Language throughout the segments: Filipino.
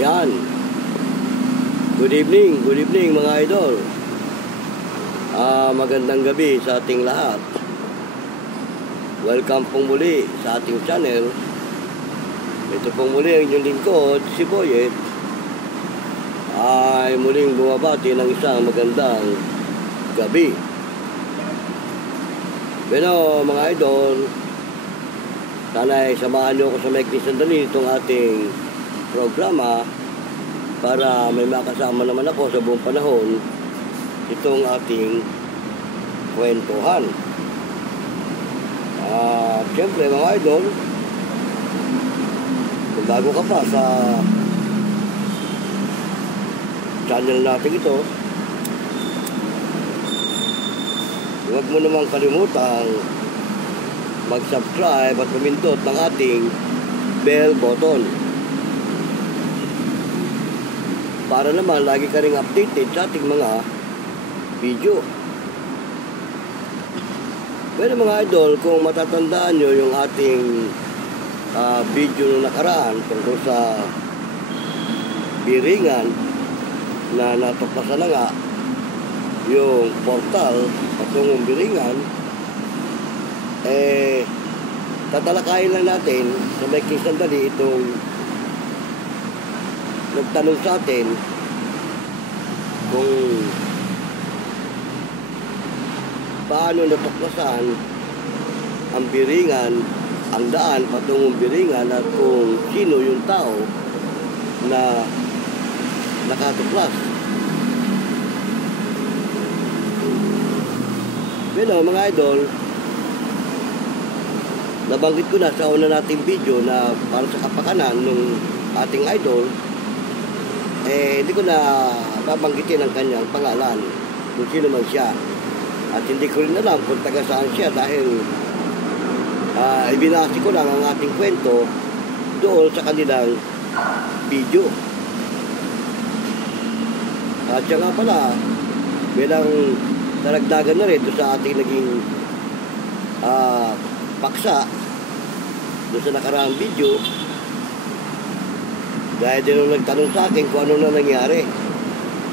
Ayan. Good evening mga idol. Magandang gabi sa ating lahat. Welcome pong muli sa ating channel. Ito pong muli ang inyong lingkod, si Boyet, ay muling bumabati ng isang magandang gabi. Bueno mga idol, sana'y samahan niyo ako sa maikling sandali itong ating programa para may makasama naman ako sa buong panahon itong ating kwentuhan. Siyempre mga idol, kung bago ka pa sa channel natin ito, huwag mo namang kalimutan mag-subscribe at pumindot ng ating bell button para naman lagi ka ring updated sa ating mga video. Well mga idol, kung matatandaan nyo yung ating video nung nakaraan tungkol sa Biringan na natuklasan na nga yung portal patungong Biringan, tatalakayin lang natin sa maikling sandali itong nagtanong sa atin kung paano natuklasan ang Biringan, ang daan patungong Biringan, at kung sino yung tao na nakatuklas. Pero mga idol, nabanggit ko na sa una nating video na para sa kapakanan ng ating idol, hindi ko na babanggitin ang kanyang pangalan kung sino man siya, at hindi ko rin alam kung taga saan siya dahil ibinasi ko lang ang ating kwento doon sa kanilang video. At siya nga pala, bilang daragdagan na rin doon sa ating naging paksa doon sa nakaraang video, dahil din nung nagtanong sa akin kung ano na nangyari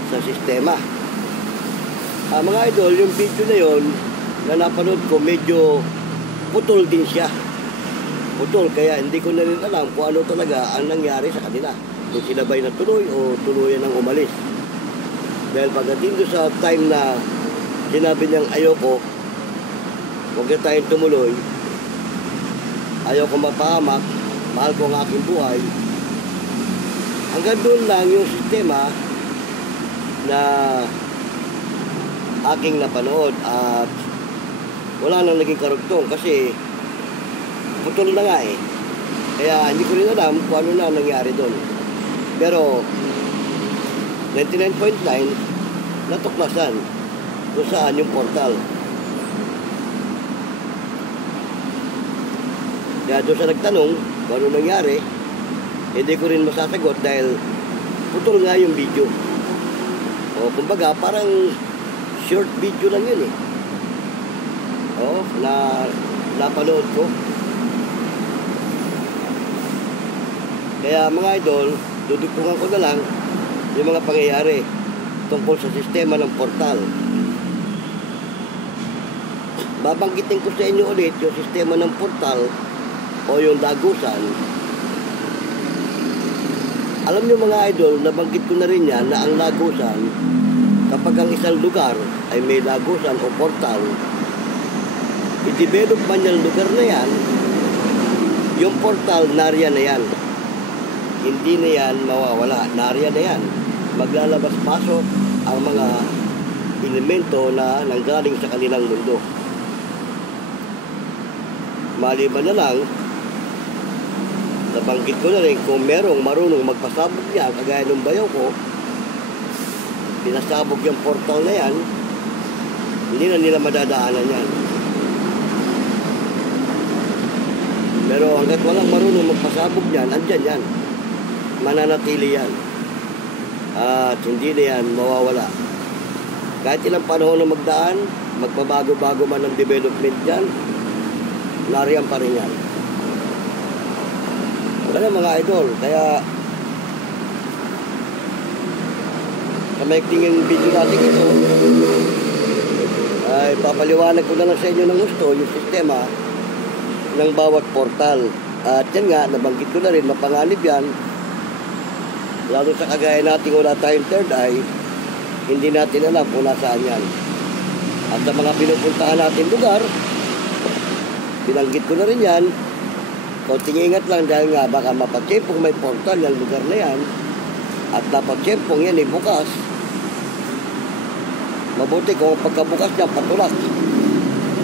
sa sistema. Mga idol, yung video na yon na napanood ko, medyo putol din siya. Putol, kaya hindi ko na rin alam kung ano talaga ang nangyari sa kanila. Kung sila ba'y natuloy o tuluyan ng umalis. Dahil pagdating doon sa time na sinabi niyang ayoko, huwag na tayong tumuloy, ayoko mapahamak, mahal ko ang aking buhay, hanggang doon lang yung sistema na aking napanood, at wala nang naging karugtong kasi putol na nga eh. Kaya hindi ko rin alam kung ano na nangyari doon. Pero 99.9 natuklasan kung saan yung portal. Kaya doon sa nagtanong kung ano nangyari, hindi ko rin masasagot dahil putol nga yung video. O kumbaga parang short video lang yun eh. O, napanood ko. Kaya mga idol, dudugtungan ko na lang yung mga pangyayari tungkol sa sistema ng portal. Babanggitin ko sa inyo ulit yung sistema ng portal o yung dagusan. Alam nyo mga idol, nabanggit ko na rin yan na ang lagusan, kapag ang isang lugar ay may lagusan o portal, i-develop man yung lugar na yan, yung portal, nariyan na yan. Hindi na yan mawawala, nariyan na yan. Maglalabas-pasok ang mga elemento na nanggaling sa kanilang mundo. Maliban na lang, nabanggit ko na rin kung merong marunong magpasabog niya, kagaya ng bayaw ko, pinasabog yung portal na yan, hindi na nila madadaanan yan. Pero hanggat walang marunong magpasabog niyan, andyan yan. Mananatili yan. At hindi na yan mawawala. Kahit ilang panahon na magdaan, magbabago-bago man ang development dyan, nariyan pa rin yan. Wala mga idol. Kaya sa maikling yung video natin ito, ay papaliwanag ko na lang sa inyo ng gusto yung sistema ng bawat portal. At yan nga, nabanggit ko na rin, mapanganib yan. Lalo sa kagaya natin, wala tayong third eye, hindi natin alam kung nasaan yan. At sa mga pinupuntahan natin lugar, binanggit ko na rin yan, konting ingat lang dahil nga baka mapagtiyempong may portal ng lugar na yan at napagtiyempong yan ay bukas. Mabuti kung ang pagkabukas niya patulak,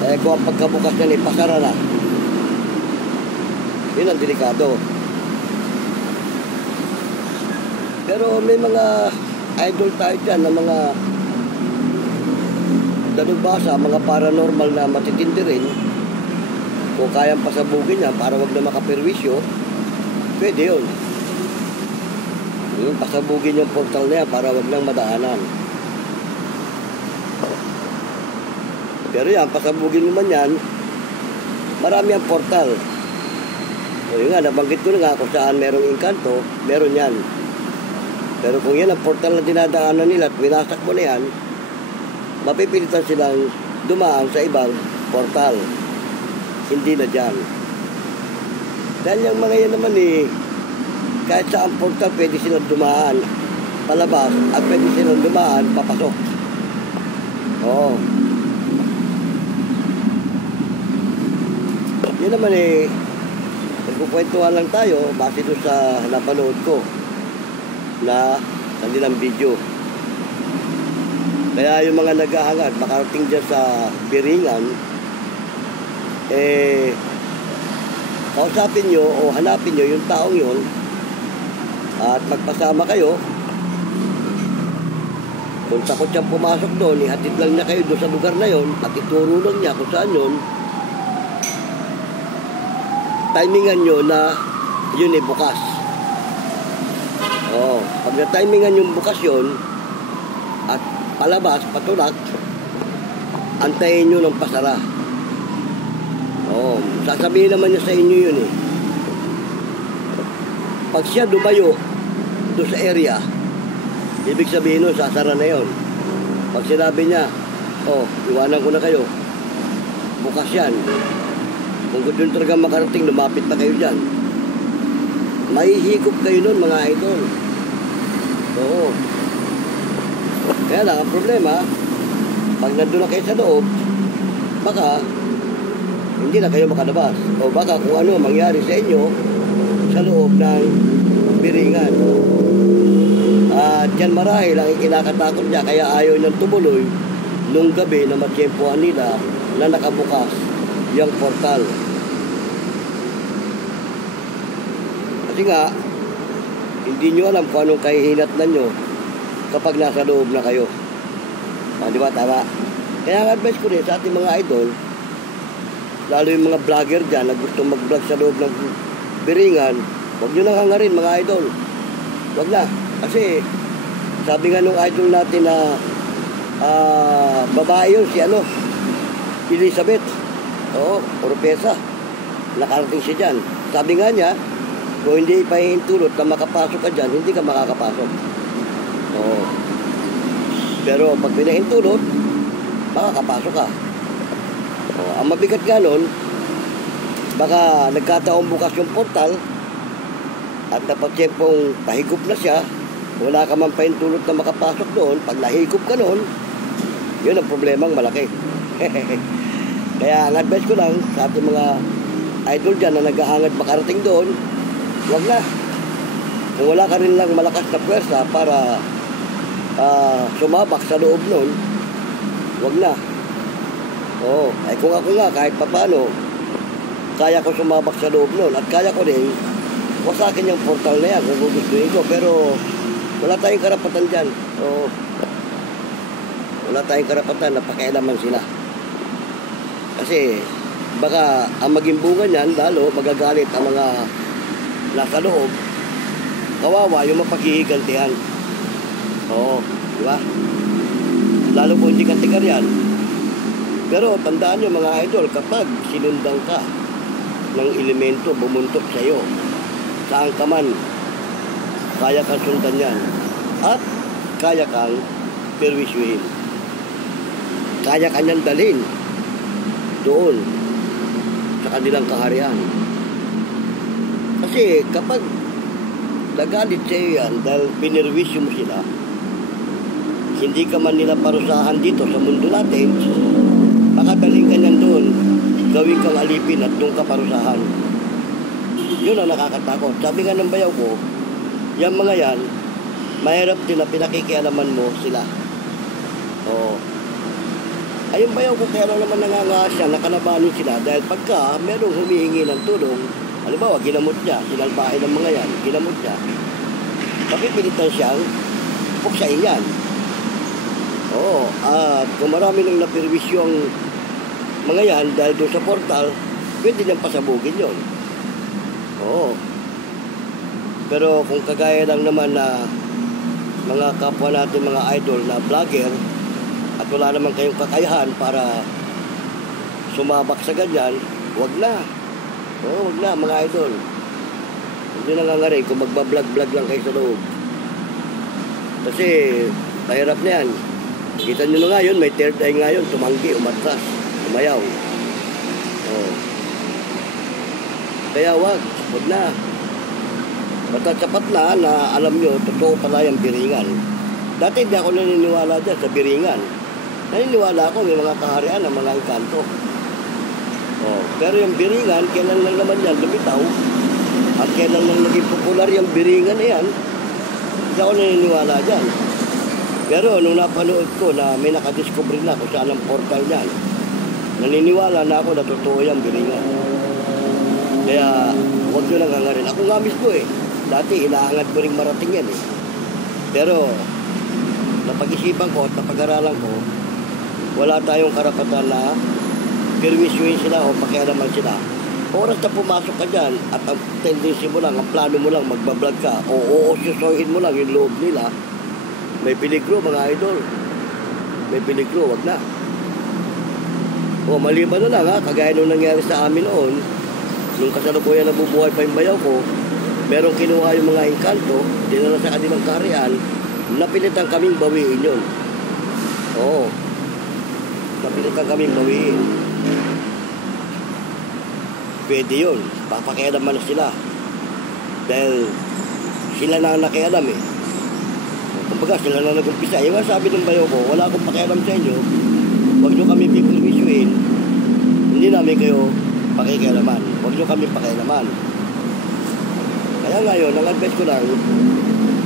eh kung ang pagkabukas niya ay pasara na, yun ang delikado. Pero may mga idol tayo dyan na mga dalubhasa, mga paranormal na matitindi rin. Kung kayang pasabugin niya para wag na makaperwisyo, pwede yun. Pasabugin yung portal na yan para wag nang madaanan. Pero yan, pasabugin naman yan, marami ang portal. O yun nga, nabanggit ko na nga kung saan merong engkanto, meron yan. Pero kung yan ang portal na dinadaanan nila at winasak mo na yan, mapipilitan silang dumaan sa ibang portal. Hindi na dyan. Dahil yung mga yan naman kahit saan portal pwede silang dumaan palabas at pwede silang dumaan papasok. Oo. Yun naman nagkukwentuhan lang tayo base doon sa napanood ko na kanilang video. Kaya yung mga naghahangad makarating dyan sa Biringan, kausapin nyo o hanapin nyo yung taong yun at magpasama kayo. Kung takot siyang pumasok doon, ihatid lang niya kayo doon sa lugar na yun at ituro lang niya kung saan yun. Timingan nyo na yun bukas. Pag na-timingan yung bukas yun at palabas, patulak, antayin nyo ng pasara. Sasabihin naman niya sa inyo yun Pag siya dumayo doon sa area, ibig sabihin nun, sasara na yun. Pag sinabi niya, iwanan ko na kayo, bukas yan. Kung gusto nyo talaga makarating, lumapit na kayo dyan. Mahihigop kayo nun, mga idol. Oo. Kaya lang, ang problema, pag nandun na kayo sa loob, baka hindi na kayo makalabas. O baka kung ano mangyari sa inyo sa loob ng Biringan. At yan marahil ang ikinakatakot niya, kaya ayaw niyang tumuloy nung gabi na matiyempuhan nila na nakabukas yung portal. Kasi nga, hindi nyo alam kung anong kahihinatnan nyo kapag nasa loob na kayo. Di ba? Tama. Kaya ang advice ko rin sa ating mga idol, lalo yung mga vlogger dyan na gusto mag-vlog sa loob ng Biringan, huwag nyo nang hangarin mga idol. Huwag na. Kasi sabi nga nung idol natin na babae yun, si Elizabeth. Oropesa. Nakarating siya dyan. Sabi nga niya, kung hindi ipahintulot na makapasok ka dyan, hindi ka makakapasok. Pero pag pinahintulot, makakapasok ka. Ang mabigat nga nun, baka nagkataong bukas yung portal at napagtiyempong pahigop na siya, wala ka man pahintulot na makapasok doon. Pag nahigop ka noon, yun ang problemang malaki. Kaya ang advice ko lang sa ating mga idol dyan na naghahangad makarating doon, huwag na. Kung wala ka rin lang malakas na pwersa para sumabak sa loob noon, huwag na. Kung ako nga kahit papano, kaya ko sumabak sa loob noon at kaya ko rin wasakin yung portal na yan kung gugustuhin ko. Pero wala tayong karapatan dyan. Wala tayong karapatan na pakialaman sila. Kasi baka ang maging bunga niyan, lalo magagalit ang mga nasa loob. Kawawa yung mapaghihigantihan. Di ba? Lalo kung hindi ka tigar yan. Pero tandaan nyo mga idol, kapag sinundan ka ng elemento bumuntot sa iyo, saan ka man, kaya kang sundan yan. At kaya kang perwisyuhin. Kaya kanyang dalhin doon sa kanilang kaharian. Kasi kapag nagalit sa'yo yan dahil pinirwisyo mo sila, hindi ka man nila parusahan dito sa mundo natin, makadaling ka niyan doon, gawin kang alipin at doon ka parusahan. Yun ang nakakatakot. Sabi nga ng bayaw ko, yung mga yan, mahirap din na pinakikialaman mo sila. Oo. Ay, yung bayaw ko kaya naman nangangaas siya, nakalabanin sila dahil pagka merong humihingi ng tulong, halimbawa, ginamot niya, sinalbahin ng mga yan, ginamot niya, mapipilitan siyang puksain yan. Oo, at kung marami nang napirwisyo ang mga yan dahil doon sa portal, pwede niyang pasabugin yon. Oo. Pero kung kagaya lang naman na mga kapwa natin, mga idol na vlogger, at wala naman kayong kakayahan para sumabak sa ganyan, wag na. Oo, wag na mga idol. Hindi nangangarin kung magbablog-vlog lang kayo sa loob. Kasi mahirap na yan. Kita nyo na ngayon, may third eye ngayon, tumanggi, umatras, umayaw. Oh. Kaya wag na. Basta sapat na alam nyo, totoo pala yung biringan. Dati hindi ako naniniwala dyan sa biringan. Naniniwala ako may mga kaharian ng mga engkanto. Oh. Pero yung biringan, kailan lang naman yan lumitaw. At kailan lang naging popular yung biringan na yan, hindi ako naniniwala dyan. Pero nung napanood ko na may nakadiscover na kung saan ang portal niyan, naniniwala na ako na totoo yung biringan. Kaya huwag nyo nangangarin. Ako nga mismo dati inaangat ko rin marating yan Pero napag-isipan ko at napag-aralan ko, wala tayong karapatan na permisyuhin sila o pakialaman sila. Oras na pumasok ka dyan at ang tendency mo lang, ang plano mo lang, magbablog ka o oosyosohin mo lang yung loob nila, may peligro mga idol. May peligro, wag na. O maliban na lang kagaya nung nangyari sa amin noon, nung kasalukuyan nabubuhay pa yung bayaw ko, merong kinuha yung mga engkanto, dinala sa kanilang kaharian, napilitan kaming bawiin yun. Oo. Napilitan kaming bawiin. Pwede yun. Papakialaman na sila. Dahil sila na nakialam Kumbaga sila na nag-umpisa. Yung sabi ng bayo ko, wala akong pakialam sa inyo. Huwag nyo kami pipirmisyuhin. Hindi namin kayo pakikialaman. Huwag nyo kami pakialaman. Kaya ngayon, ang advice ko lang,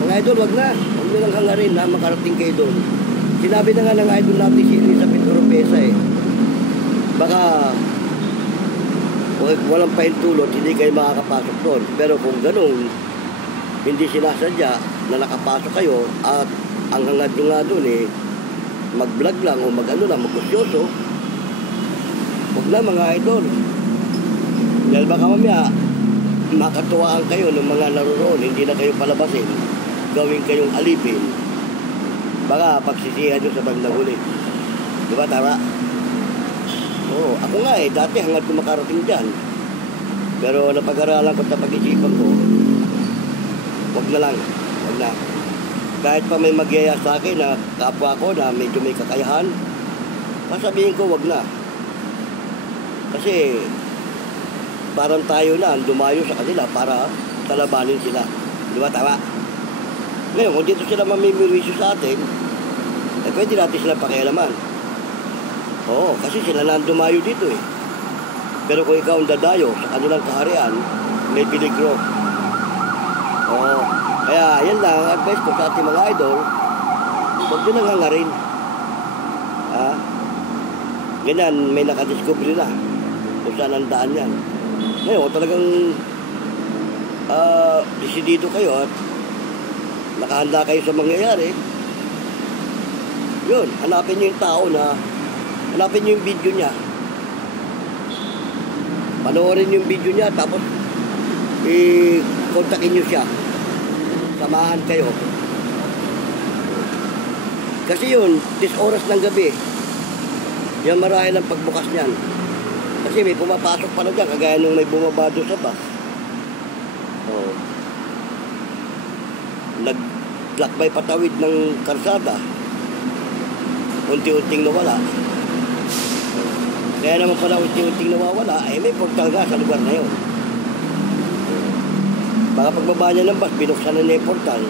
mga idol, wag na. Huwag nyo lang hangarin na makarating kayo doon. Sinabi na nga ng idol natin si Elizabeth Oropesa baka walang pahintulot, hindi kayo makakapasok doon. Pero kung ganun, hindi sinasadya na nakapasok kayo at ang hangad nyo nga doon mag-vlog lang o mag-ano lang, mag-kusyoso, huwag na mga idol. Dahil baka mamaya, makatuwaan kayo ng mga naroon, hindi na kayo palabasin, gawin kayong alipin, baka pagsisihan nyo sa bandang huli. Diba, tama? Oo, ako nga dati hangad ko makarating dyan. Pero napag-aralan ko at napag-isipan ko, wag na lang, wag na. Kahit pa may magyaya sa akin na kapwa ko na medyo may kakayahan, masabihin ko wag na. Kasi parang tayo na dumayo sa kanila para kalabanin sila. Di ba tama? Ngayon, kung dito sila mamimirisyo sa atin, pwede natin sila pakialaman. Oo, kasi sila na dumayo dito Pero kung ikaw ang dadayo sa kanilang kaharian, may peligro. Oo. Kaya yan lang ang advice ko sa ating mga idol, huwag din nangangarin. Ganyan, may nakadiscover na kung saan ang daan yan. Ngayon, talagang desidido kayo at nakahanda kayo sa mangyayari. Yun, hanapin nyo yung tao hanapin nyo yung video niya. Panoorin yung video niya, tapos kontakin nyo siya. Samahan kayo. Kasi yun, 10 oras ng gabi, yan marahil ang pagbukas niyan. Kasi may pumapasok pa na dyan, kagaya nung may bumaba doon sa bus. lakbay patawid ng karsada, unti-unting nawala. Kaya naman pala unti-unting nawawala, ay may portal nga sa lugar na yun. Baka pagbaba niya ng bus, binuksan na niya yung portal.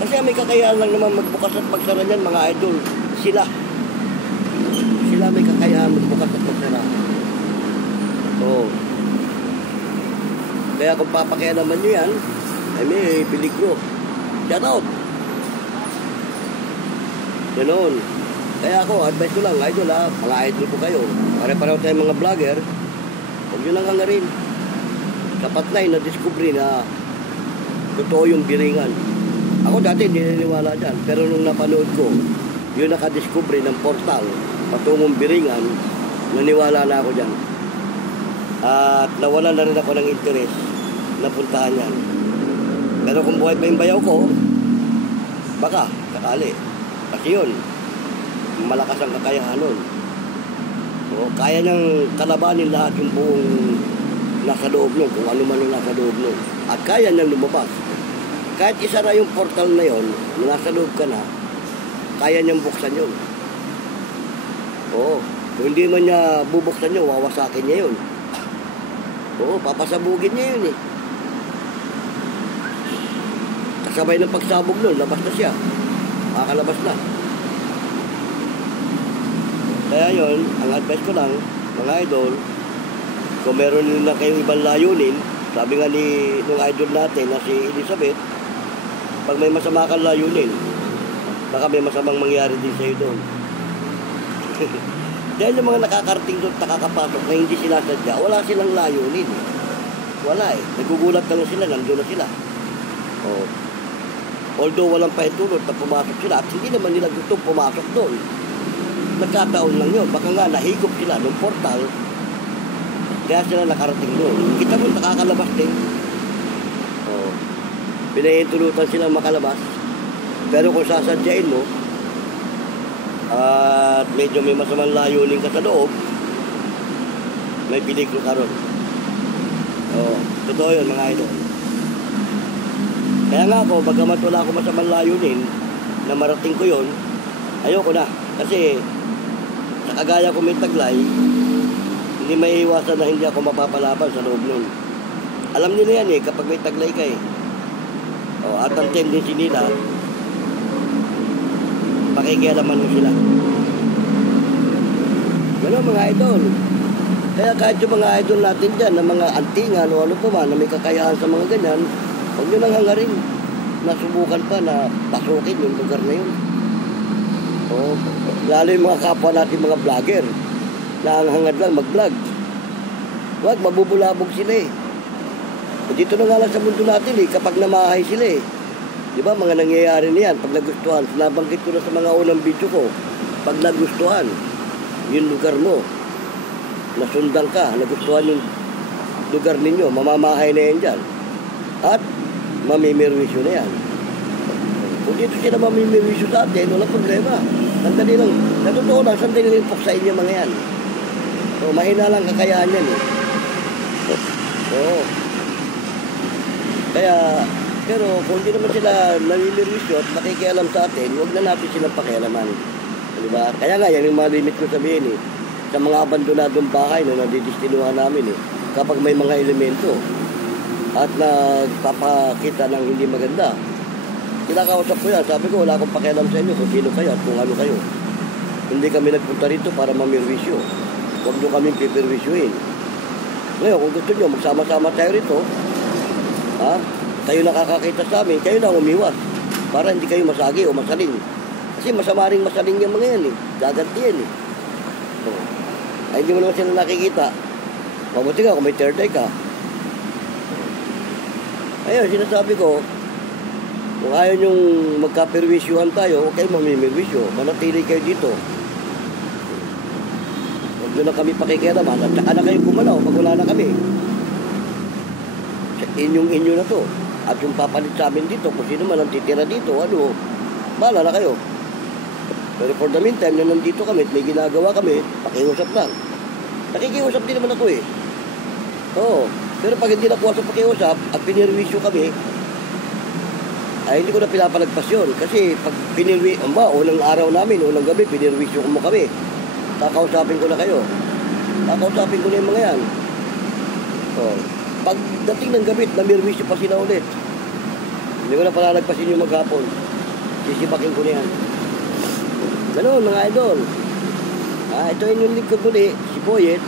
Kasi may kakayahan lang naman magbukas at magsara niyan, mga idol. Sila may kakayahan magbukas at magsara. Oo. Kaya kung papakialaman nyo yan, ay may peligro. Shout out! Ganoon. Kaya ako, advice ko lang, idol ha, mga idol ko kayo. Pare-pareho tayong mga vlogger, huwag nyo nang hangarin. Sapat na na-discovery na totoo yung biringan. Ako dati hindi naniniwala dyan, pero nung napanood ko, yung nakadiscovery ng portal patungong biringan, naniwala na ako dyan. At nawalan na rin ako ng interes na puntahan yan. Pero kung buhay pa yung bayaw ko, baka, sakali. Kasi yun, malakas ang kakayahan nun. O, kaya niyang kalabanin lahat yung buong nasa loob nun, kung ano man yung nasa loob nun. At kaya niyang lumabas. Kahit isara yung portal na yun, nasa loob ka na, kaya niyang buksan yun. Oo, kung hindi man niya bubuksan yun, wawasakin niya yun. Oo, papasabugin niya yun eh. Kasabay ng pagsabog nun, labas na siya. Makakalabas na. Kaya yun, ang advice ko lang, mga idol, kung meron na kayong ibang layunin, sabi nga nung idol natin na si Elizabeth, pag may masama kang layunin, baka may masamang mangyari din sa'yo doon. Dahil yung mga nakakarating doon, nakakapasok na hindi sinasadya, wala silang layunin. Wala eh. Nagugulat ka lang sila, nandun na sila. Oh. Although walang pahintulot na pumasok sila, at hindi naman nila gustong pumasok doon. Nagkataon lang yun. Baka nga nahigop sila ng portal, kaya sila nakarating doon. Kita mo, nakakalabas din. Oh. Pinahintulutan silang makalabas. Pero kung sasadyain mo, at medyo may masamang layunin ka sa loob, may peligro ka ron. Oh, totoo yun mga idol. Kaya nga ako, bagamat wala ako masamang layunin na marating ko yun, ayoko na. Kasi sa kagaya ko may taglay, hindi may iwasan na hindi ako mapapalaban sa loob nun. Alam nila yan eh, kapag may taglay ka eh. Oh, at ang tendency nila, pakikialaman mo sila. Gano'n mga idol. Kaya kahit yung mga idol natin dyan, na mga antingan o ano pa man, na may kakayahan sa mga ganyan, huwag nyo nang hangarin. Nasubukan pa na pasukin yung lugar na yun. O, lalo yung mga kapwa natin mga vlogger, na ang hangad lang mag-vlog. Huwag, mabubulabog sila eh. Dito na nga lang sa mundo natin eh, kapag namahay sila eh. Di ba, mga nangyayari niyan, pag nagustuhan, nabanggit ko na sa mga unang video ko, pag nagustuhan, yung lugar mo, nasundan ka, nagustuhan yung lugar ninyo, mamamahay na yan dyan. At, mamimirwisyo na yan. Kung dito sila mamimirwisyo sa atin, walang problema. Sandali lang, natotoo lang, sandali lang puksain niya mga yan. So, mahina lang kakayahan yan eh. Oo. Kaya, pero kung hindi naman sila namimirwisyo at nakikialam sa atin, huwag na natin silang pakialaman. Diba? Kaya nga, yan yung mga limit ko sabihin eh. Sa mga abandonadong bahay na nadidistinuhan namin eh. Kapag may mga elemento at nagpapakita ng hindi maganda, kinakausap ko yan. Sabi ko, wala akong pakialam sa inyo kung sino kayo at kung ano kayo. Hindi kami nagpunta rito para mamirwisyo. Huwag nyo kami pipirwisyuhin. Ngayon, kung gusto nyo, magsama-sama tayo rito, ha? Kayo nakakakita sa amin, kayo na umiwas para hindi kayo masagi o masaling. Kasi masama rin masaling yung mga yan eh. Gaganti yan eh. So, ay hindi mo naman sila nakikita. Mabuti ka kung may third eye ka. Ayun, sinasabi ko, kung ayaw nyong magka-perwisyuhan tayo, huwag kayo mamimirwisyo. Manatili kayo dito. Huwag nyo na kami pakikialaman at saka na kayo gumalaw pag wala na kami. Inyong-inyo na to. At yung papalit sa amin dito, kung sino man ang titira dito, ano, bahala na kayo. Pero for the meantime, na nandito kami at may ginagawa kami, pakiusap lang. Nakikiusap din naman ako eh. Oo. Pero pag hindi nakuha sa pakiusap at pinirwisyo kami, ay hindi ko na pinapalagpas yun. Kasi pag unang araw namin, unang gabi, pinirwisyo mo kami. Kakausapin ko na kayo. Kakausapin ko na yung mga yan. Oh. Pagdating ng gabi, namirwisyo pa sila ulit. Hindi ko na palalagpasin yung maghapon. Sisipakin ko na yan. Ganun mga idol. Ito yung lingkod muli, si Boyet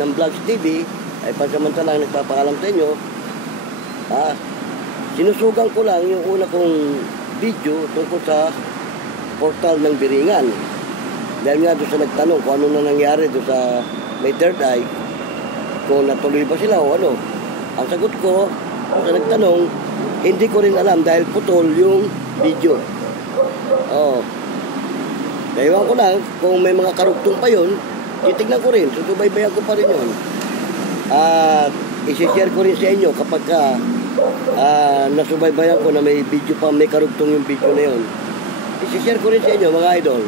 ng Vlogs TV ay pansamantalang nagpapaalam sa inyo. Sinusugan ko lang yung una kong video tungkol sa portal ng Biringan. Dahil nga doon sa nagtanong kung ano na nangyari doon sa may third eye, kung natuloy ba sila o ano. Ang sagot ko, kung sa nagtanong, hindi ko rin alam dahil putol yung video. Ewan ko lang, kung may mga karugtong pa yun, titignan ko rin, susubaybayan ko pa rin yun. At isi-share ko rin sa inyo kapag nasubaybayan ko na may video pa, may karugtong yung video na yun. Isi-share ko rin sa inyo mga idol.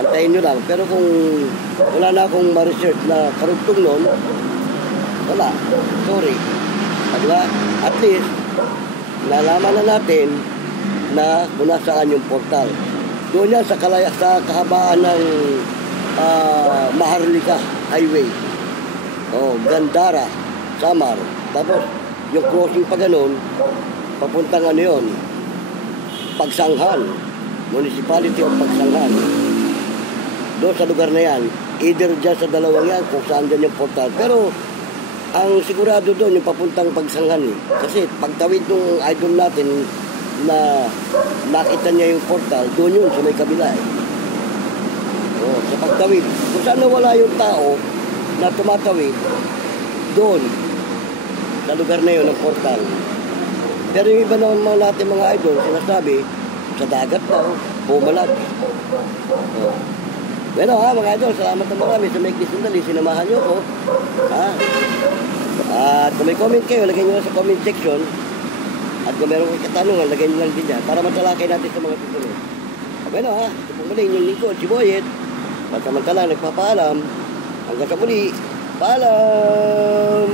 Antayin nyo lang. Pero kung wala na akong ma-research na karugtong nun, wala. Sorry. Diba? At least, nalaman na natin na kung nasaan yung portal. Doon yan sa kahabaan ng Maharlika Highway. Gandara, Samar. Tapos, yung crossing pa ganun, papuntang ano yun, Pagsanghan. Municipality of Pagsanghan. Doon sa lugar na yan, either dyan sa dalawang yan, kung saan dyan yung portal. Pero, ang sigurado doon, yung papuntang Pagsanghan. Kasi pagtawid ng idol natin na nakita niya yung portal, doon yun sa may kabila. Sa pagtawid. Kung saan nawala yung tao na tumatawid, doon, sa lugar na yun, ang portal. Pero yung iba naman natin mga idol, sinasabi, sa dagat daw, pumalag. Pero mga idol, salamat na marami sa Make This Sandali, sinamahan nyo ko. At kung may comment kayo, lagay nyo sa comment section. At kung meron kong katanungan, lagay nyo lang din dyan para matalakay natin sa mga tutunod. Bueno ito po muli yung lingkod, si Boyet. Pansamantalang nagpapaalam. Hanggang sa muli, paalam!